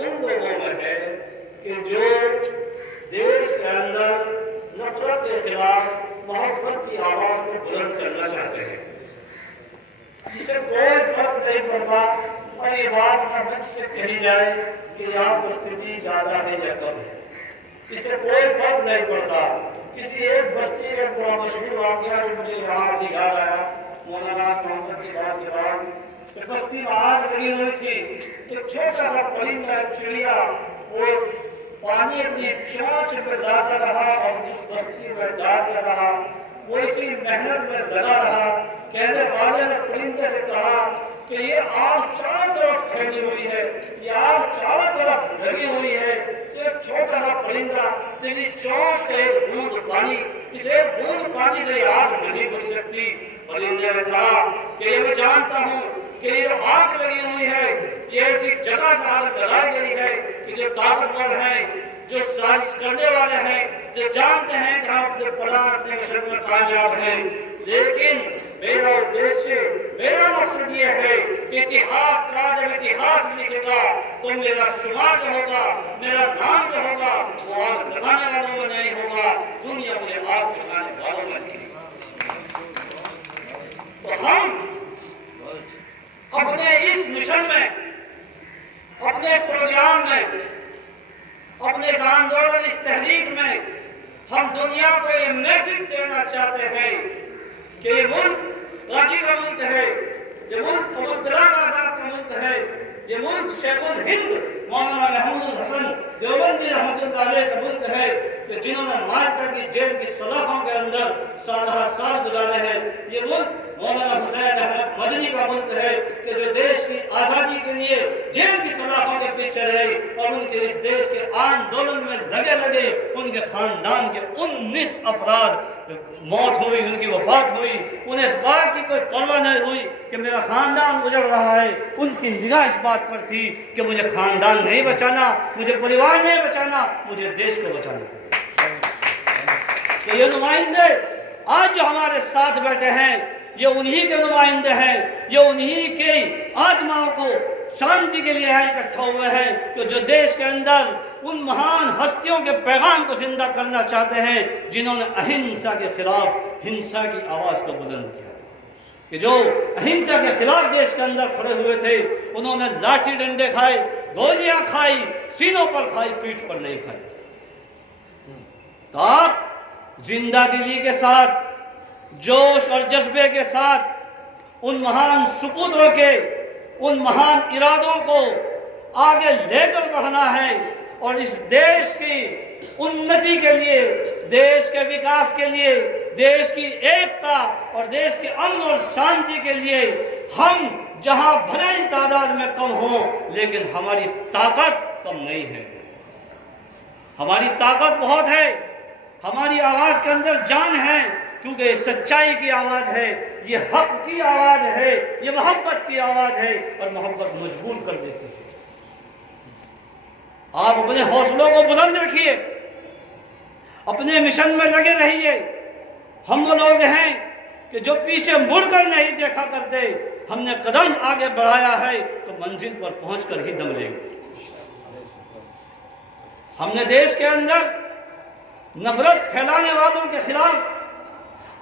उन लोगों में है कि जो देश के अंदर नफरत के खिलाफ मोहब्बत की आवाज को बुलंद करना चाहते हैं। इससे कोई फर्क नहीं पड़ता और ये बात मंच से कही जाए कि यहाँ उपस्थिति ज्यादा है या कम है, इससे कोई फर्क नहीं पड़ता। किसी एक बस्ती का बड़ा मशहूर वाकया मुझे यहाँ भी याद आया मौलाना मोहम्मद की बात के बाद। तो बस्ती में आग लगी हुई थी, एक छोटा सा परिंदा चिड़िया वो पानी अपनी चोंच में डालता रहा और इस बस्ती में डालता रहा, वो इसी मेहनत में लगा रहा। कहने वाले ने परिंदे से कहा कि ये आग चारों तरफ फैली हुई है, ये आग चारों तरफ लगी हुई है, तो छोटा सा परिंदा तेरी चोंच का एक बूंद पानी, इस एक बूंद पानी से आग नहीं बुझ सकती। परिंदे ने कहा कि ये मैं जानता हूँ कि ये आग लगी हुई है, ये ऐसी जगह से आग लगाई गई है कि जो ताकतवर हैं, जो साजिश करने वाले हैं, जो जानते हैं कि हम अपने प्लान अपने मिशन में कामयाब हैं। लेकिन मेरा उद्देश्य, मेरा मकसद ये है कि इतिहास का जब इतिहास लिखेगा तो मेरा शुमार जो होगा, मेरा नाम जो होगा वो आग लगाने वालों में नहीं होगा, दुनिया मुझे आग बुझाने वालों में नहीं। तो हम अपने इस मिशन में, अपने प्रोग्राम में, अपने इस आंदोलन, इस तहरीक में हम दुनिया को ये मैसेज देना चाहते हैं कि ये मुल्क गांधी का मुल्क है, ये मुल्क अब्दुल कलाम आजाद का मुल्क है, ये मुल्क शेखुल हिंद मौलाना महमूद हसन देवबंदी रहमतुल्लाह अलैह का मुल्क है कि जिन्होंने माल्टा की जेल की सलाखों के अंदर साल गुजारे हैं। ये मुल्क मौलाना हुसैन अहमद मदनी का मुल्क है कि जो देश की आज़ादी के लिए जेल की सलाखों के पीछे रहे और उनके इस देश के आंदोलन में लगे उनके खानदान के 19 अफराद मौत हुई, उनकी वफात हुई। उन्हें इस बात की कोई परवाह नहीं हुई कि मेरा खानदान गुजर रहा है, उनकी निगाह इस बात पर थी कि मुझे खानदान नहीं बचाना, मुझे परिवार नहीं बचाना, मुझे देश को बचाना। तो ये नुमाइंदे आज जो हमारे साथ बैठे हैं ये उन्हीं के नुमाइंदे हैं, ये उन्हीं के आत्माओं को शांति के लिए यहाँ इकट्ठा हुए हैं कि जो देश के अंदर उन महान हस्तियों के पैगाम को जिंदा करना चाहते हैं जिन्होंने अहिंसा के खिलाफ हिंसा की आवाज को बुलंद किया था। कि जो अहिंसा के खिलाफ देश के अंदर खड़े हुए थे उन्होंने लाठी डंडे खाए, गोलियां खाई, सीनों पर खाई, पीठ पर नहीं खाई। तो आप जिंदा दिली के साथ, जोश और जज्बे के साथ उन महान सुपूतों के, उन महान इरादों को आगे लेकर बढ़ना है और इस देश की उन्नति के लिए, देश के विकास के लिए, देश की एकता और देश के अमन और शांति के लिए हम जहां भले ही तादाद में कम हो लेकिन हमारी ताकत कम नहीं है। हमारी ताकत बहुत है, हमारी आवाज के अंदर जान है क्योंकि ये सच्चाई की आवाज है, ये हक की आवाज है, ये मोहब्बत की आवाज है और मोहब्बत मजबूर कर देती है। आप अपने हौसलों को बुलंद रखिए, अपने मिशन में लगे रहिए। हम वो लोग हैं कि जो पीछे मुड़कर नहीं देखा करते, हमने कदम आगे बढ़ाया है तो मंजिल पर पहुंचकर ही दम लेंगे। हमने देश के अंदर नफरत फैलाने वालों के खिलाफ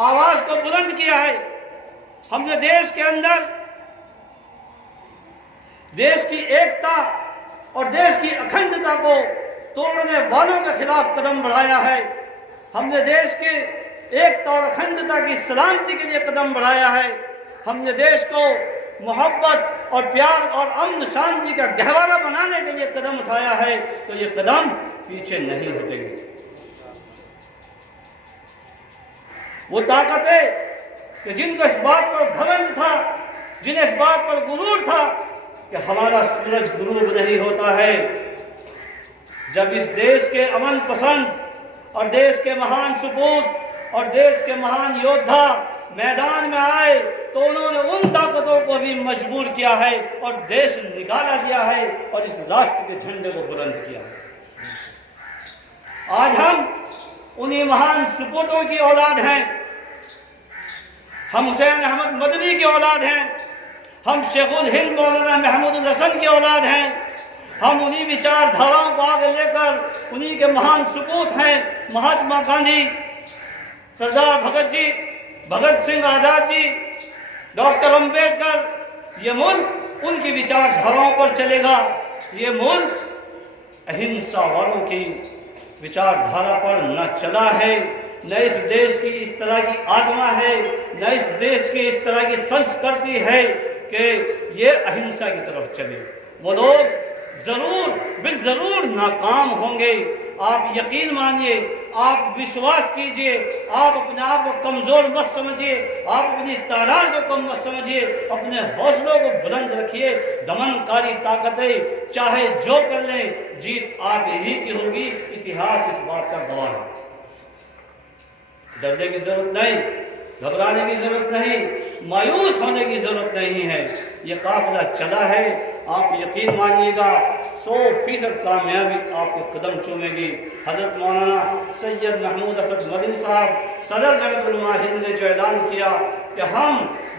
आवाज को बुलंद किया है। हमने देश के अंदर देश की एकता और देश की अखंडता को तोड़ने वालों के खिलाफ कदम बढ़ाया है। हमने देश के एकता और अखंडता की सलामती के लिए कदम बढ़ाया है। हमने देश को मोहब्बत और प्यार और अमन शांति का गहवारा बनाने के लिए कदम उठाया है। तो ये कदम पीछे नहीं हटेंगे। वो ताकतें कि जिनको इस बात पर घमंड था, जिन्हें इस बात पर गुरूर था कि हमारा सूरज गुरूब नहीं होता है, जब इस देश के अमन पसंद और देश के महान सपूत और देश के महान योद्धा मैदान में आए तो उन्होंने उन ताकतों को भी मजबूर किया है और देश निकाला दिया है और इस राष्ट्र के झंडे को बुलंद किया है। आज हम उन्हीं महान सपूतों की औलाद हैं। हम हुसैन अहमद मदनी की औलाद हैं, हम शेखुल हिंद मौलाना महमूद हसन की औलाद हैं, हम उन्हीं विचारधाराओं को आगे लेकर उन्हीं के महान सुपूत हैं महात्मा गांधी, सरदार भगत जी, भगत सिंह आजाद जी, डॉक्टर अंबेडकर, ये मुल्क उनकी विचारधाराओं पर चलेगा। ये मुल्क अहिंसा वालों की विचारधारा पर न चला है, न इस देश की इस तरह की आत्मा है, न इस देश की इस तरह की संस्कृति है कि ये अहिंसा की तरफ चले। वो लोग जरूर नाकाम होंगे। आप यकीन मानिए, आप विश्वास कीजिए, आप अपने आप को कमज़ोर मत समझिए, आप अपनी तादाद को कम मत समझिए, अपने हौसलों को बुलंद रखिए। दमनकारी ताकतें चाहे जो कर लें, जीत आप ही की होगी। इतिहास इस बात का गवाह है। डरने की जरूरत नहीं, घबराने की जरूरत नहीं, मायूस होने की जरूरत नहीं है। ये काफिला चला है, आप यकीन मानिएगा 100% कामयाबी आपके कदम चूमेगी। हज़रत मौलाना सैयद महमूद असद मदनी साहब सदर जमीयत उलमा हिंद ने जो ऐलान किया कि हम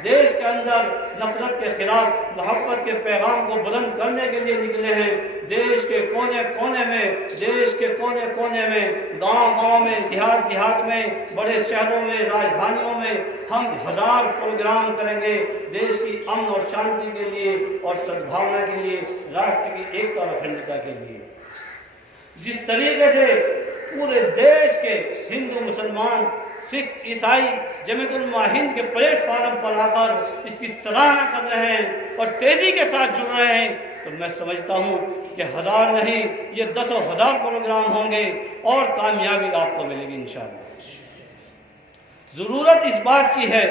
देश के अंदर नफरत के खिलाफ मोहब्बत के पैगाम को बुलंद करने के लिए निकले हैं। देश के कोने कोने में, देश के कोने कोने में, गांव-गांव में, देहात में, बड़े शहरों में, राजधानियों में हम 1000 प्रोग्राम करेंगे देश की अमन और शांति के लिए और सद्भावना के लिए, राष्ट्र की एकता और अखंडता के लिए। जिस तरीके से पूरे देश के हिंदू, मुसलमान, सिख, ईसाई जमीयत उलमा हिंद के प्लेटफार्म पर आकर इसकी सराहना कर रहे हैं और तेजी के साथ जुड़ रहे हैं, तो मैं समझता हूँ कि 1000 नहीं, ये 10,000 प्रोग्राम होंगे और कामयाबी आपको मिलेगी इंशाअल्लाह। जरूरत इस बात की है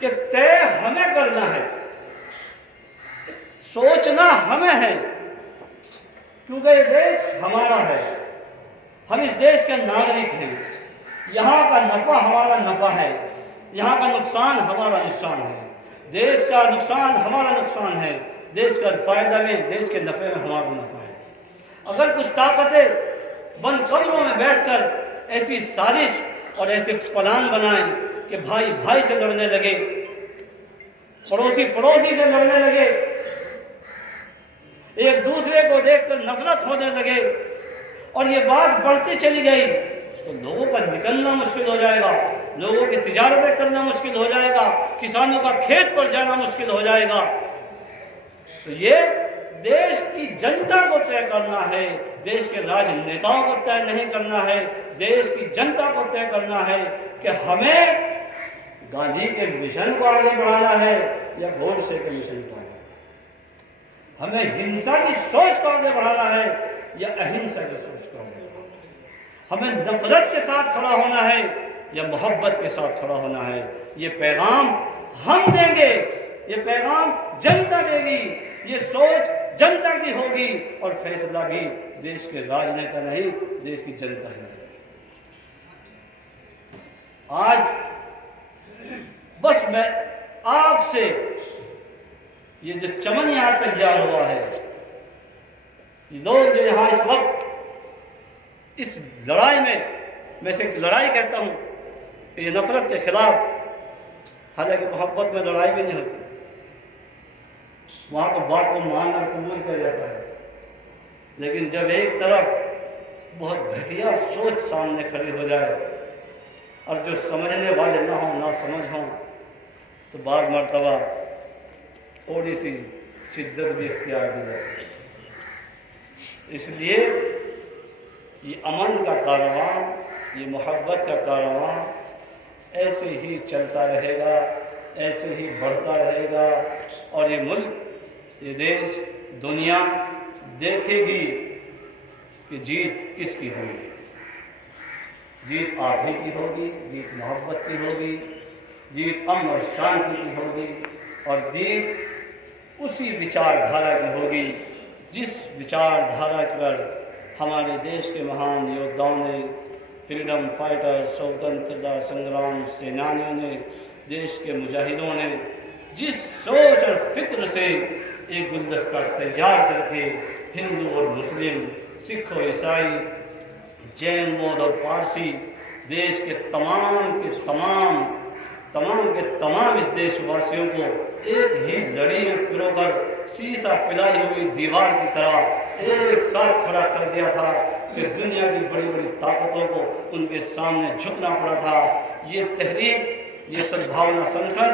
कि तय हमें करना है, सोचना हमें है, क्योंकि ये देश हमारा है, हम इस देश के नागरिक हैं। यहाँ का नफा हमारा नफा है, यहाँ का नुकसान हमारा नुकसान है, देश का नुकसान हमारा नुकसान है, देश का फायदा में, देश के नफे में हमारा नफा है। अगर कुछ ताकतें बंद कमरों में बैठकर ऐसी साजिश और ऐसे प्लान बनाएं कि भाई भाई से लड़ने लगे, पड़ोसी पड़ोसी से लड़ने लगे, एक दूसरे को देखकर नफरत होने लगे और ये बात बढ़ती चली गई, तो लोगों का निकलना मुश्किल हो जाएगा, लोगों की तिजारतें करना मुश्किल हो जाएगा, किसानों का खेत पर जाना मुश्किल हो जाएगा। तो ये देश की जनता को तय करना है, देश के राजनेताओं को तय नहीं करना है, देश की जनता को तय करना है कि हमें गांधी के मिशन को आगे बढ़ाना है या गोडसे के मिशन को आगे, हमें हिंसा की सोच को आगे बढ़ाना है या अहिंसा की सोच को आगे बढ़ाना है, हमें नफरत के साथ खड़ा होना है या मोहब्बत के साथ खड़ा होना है। ये पैगाम हम देंगे, ये पैगाम जनता देगी, ये सोच जनता की होगी और फैसला भी देश के राजनेता नहीं, देश की जनता है। आज बस मैं आपसे ये जो चमन यहां तैयार हुआ है, ये लोग जो यहां इस वक्त इस लड़ाई में, मैं से लड़ाई कहता हूं कि ये नफरत के खिलाफ, हालांकि मोहब्बत में लड़ाई भी नहीं होती, वहां तो बात को मान और कबूल किया जाता है, लेकिन जब एक तरफ बहुत घटिया सोच सामने खड़ी हो जाए और जो समझने वाले ना हो, ना समझ हो, तो बाद मर्तबा थोड़ी सी शिद्दत भी इख्तियार की जाती है। इसलिए ये अमन का कारवां, ये मोहब्बत का कारवां ऐसे ही चलता रहेगा, ऐसे ही बढ़ता रहेगा और ये मुल्क, ये देश, दुनिया देखेगी कि जीत किसकी होगी। जीत आप ही की होगी, जीत मोहब्बत की होगी, जीत अमन और शांति की होगी और जीत उसी विचारधारा की होगी जिस विचारधारा पर हमारे देश के महान योद्धाओं ने, फ्रीडम फाइटर, स्वतंत्रता संग्राम सेनानियों ने, देश के मुजाहिदों ने जिस सोच और फिक्र से एक गुलदस्ता तैयार करके हिंदू और मुस्लिम, सिख और ईसाई, जैन, बौद्ध और पारसी, देश के तमाम इस देशवासियों को एक ही लड़ी में पिरोकर शीशा पिलाई हुई दीवार की तरह एक साथ खड़ा कर दिया था कि दुनिया की बड़ी बड़ी ताकतों को उनके सामने झुकना पड़ा था। ये तहरीक, ये सद्भावना संसद,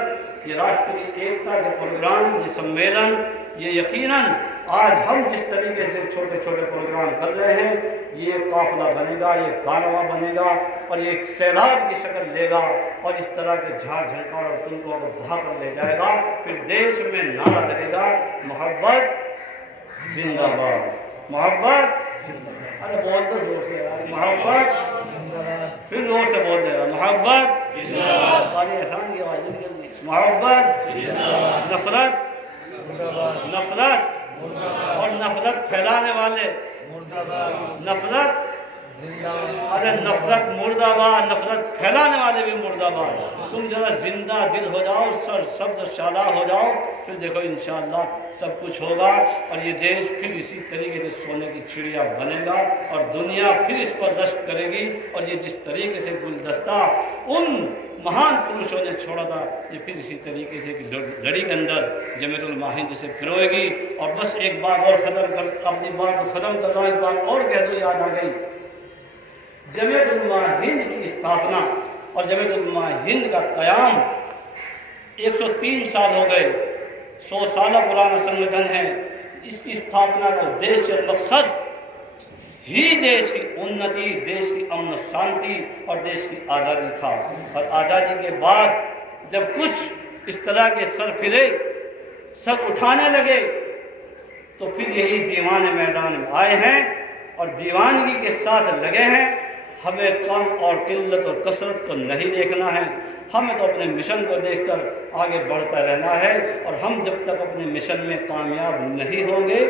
ये राष्ट्रीय एकता के प्रोग्राम, ये सम्मेलन, ये यकीनन आज हम जिस तरीके से छोटे छोटे प्रोग्राम कर रहे हैं, ये काफिला बनेगा, ये कारवां बनेगा और ये एक सैलाब की शक्ल लेगा और इस तरह के झाड़ झंकार और तुमको अगर बहा कर ले जाएगा, फिर देश में नारा लगेगा मोहब्बत जिंदाबाद, मोहब्बत। अरे बोल तो जोर से यार, मोहब्बत, फिर जोर से बोल देगा मोहब्बत जिंदाबाद। सारी एहसान की आवाज़ निकलनी, मोहब्बत जिंदाबाद। नफरत नफरत और नफरत फैलाने वाले नफरत, अरे नफरत मुर्दाबाद, नफरत फैलाने वाले भी मुर्दाबाद। तुम जरा जिंदा दिल हो जाओ, सर शब्द शादा हो जाओ, फिर देखो इंशाअल्लाह सब कुछ होगा और ये देश फिर इसी तरीके से सोने की चिड़िया बनेगा और दुनिया फिर इस पर रश्क करेगी। और ये जिस तरीके से गुलदस्ता उन महान पुरुषों ने छोड़ा था, ये फिर इसी तरीके से लड़ी के अंदर जमीरुल माहिंद से पिरोएगी। और बस एक बात और ख़त्म कर, अपनी बात को ख़त्म कर रहा हूँ, एक बात और कह दो, याद आ गई। जमीरुल माहिंद की स्थापना और जमीरुल माहिंद का क़याम 103 साल हो गए, 100 साल पुराना संगठन है। इसकी स्थापना का उद्देश्य और मकसद ही देश की उन्नति, देश की अमन शांति और देश की आज़ादी था। और आज़ादी के बाद जब कुछ इस तरह के सर फिरे, सब उठाने लगे, तो फिर यही दीवाने मैदान में आए हैं और दीवानगी के साथ लगे हैं। हमें कम और किल्लत और कसरत को नहीं देखना है, हमें तो अपने मिशन को देखकर आगे बढ़ता रहना है। और हम जब तक अपने मिशन में कामयाब नहीं होंगे,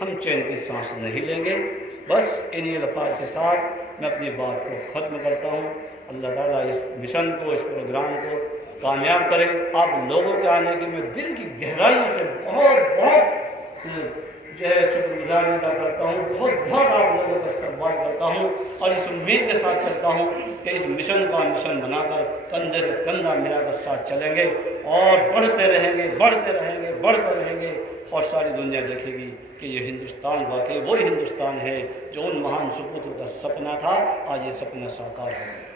हम चैन की सांस नहीं लेंगे। बस इन्हीं अल्फाज के साथ मैं अपनी बात को ख़त्म करता हूँ। अल्लाह ताला इस मिशन को, इस प्रोग्राम को कामयाब करे। आप लोगों के आने की मैं दिल की गहराइयों से बहुत बहुत जो है शुक्रगुजारी अदा करता हूँ, बहुत बहुत आप लोगों का इस्तकबाल करता हूँ और इस उम्मीद के साथ चलता हूँ कि इस मिशन का मिशन बनाकर कंधे से कंधा मिलाकर साथ चलेंगे और बढ़ते रहेंगे, बढ़ते रहेंगे, बढ़ते रहेंगे। और सारी दुनिया देखेगी कि ये हिंदुस्तान वाकई वही हिंदुस्तान है जो उन महान सपूतों का सपना था। आज ये सपना साकार हो गया।